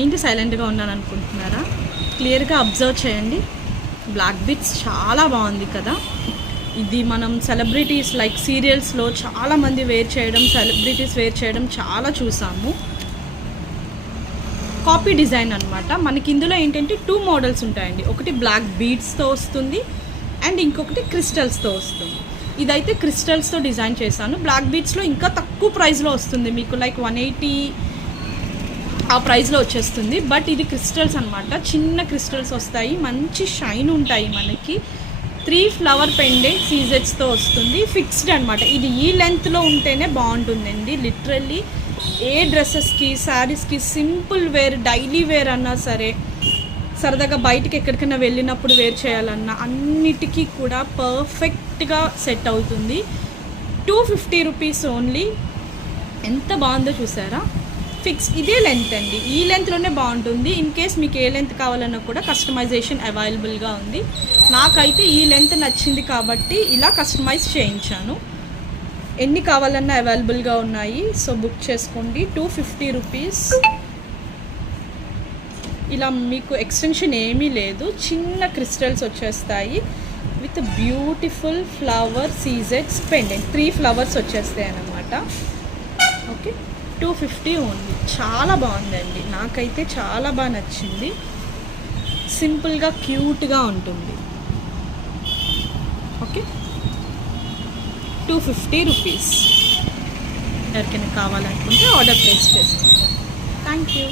ఏంటి సైలెంట్గా ఉన్నాను అనుకుంటున్నారా? క్లియర్గా అబ్జర్వ్ చేయండి. బ్లాక్ బీట్స్ చాలా బాగుంది కదా. ఇది మనం సెలబ్రిటీస్ లైక్ సీరియల్స్లో చాలామంది వేర్ చేయడం, సెలబ్రిటీస్ వేర్ చేయడం చాలా చూసాము. కాపీ డిజైన్ అనమాట. మనకి ఇందులో ఏంటంటే 2 మోడల్స్ ఉంటాయండి. ఒకటి బ్లాక్ బీడ్స్తో వస్తుంది అండ్ ఇంకొకటి క్రిస్టల్స్తో వస్తుంది. ఇదైతే క్రిస్టల్స్తో డిజైన్ చేశాను. బ్లాక్ బీడ్స్లో ఇంకా తక్కువ ప్రైస్లో వస్తుంది మీకు, లైక్ 180 ఆ ప్రైస్లో వచ్చేస్తుంది. బట్ ఇది క్రిస్టల్స్ అనమాట. చిన్న క్రిస్టల్స్ వస్తాయి, మంచి షైన్ ఉంటాయి. మనకి 3 ఫ్లవర్ పెండెంట్ సీజెట్స్తో వస్తుంది. ఫిక్స్డ్ అనమాట. ఇది ఈ లెంత్లో ఉంటేనే బాగుంటుందండి. లిటరల్లీ ఏ డ్రెస్సెస్కి, శారీస్కి, సింపుల్ వేర్, డైలీ వేర్ అన్నా సరే, సరదాగా బయటికి ఎక్కడికైనా వెళ్ళినప్పుడు వేర్ చేయాలన్నా అన్నిటికీ కూడా పర్ఫెక్ట్గా సెట్ అవుతుంది. 250 రూపీస్ ఓన్లీ. ఎంత బాగుందో చూసారా? ఫిక్స్ ఇదే లెంత్ అండి. ఈ లెంత్లోనే బాగుంటుంది. ఇన్ కేస్ మీకు ఏ లెంత్ కావాలన్నా కూడా కస్టమైజేషన్ అవైలబుల్గా ఉంది. నాకైతే ఈ లెంత్ నచ్చింది కాబట్టి ఇలా కస్టమైజ్ చేయించాను. ఎన్ని కావాలన్నా అవైలబుల్గా ఉన్నాయి. సో బుక్ చేసుకోండి. 250 రూపీస్. ఇలా మీకు ఎక్స్టెన్షన్ ఏమీ లేదు, చిన్న క్రిస్టల్స్ వచ్చేస్తాయి విత్ బ్యూటిఫుల్ ఫ్లవర్ సీజెట్స్ పెండెంట్. 3 ఫ్లవర్స్ వచ్చేస్తాయి అన్నమాట. Okay, 250 only. చాలా బాగుందండి, నాకైతే చాలా బాగా నచ్చింది. సింపుల్గా క్యూట్గా ఉంటుంది. Okay, 250 rupees. ఎవరికైనా కావాలనుకుంటే ఆర్డర్ ప్లేస్ చేసుకోండి. Thank you.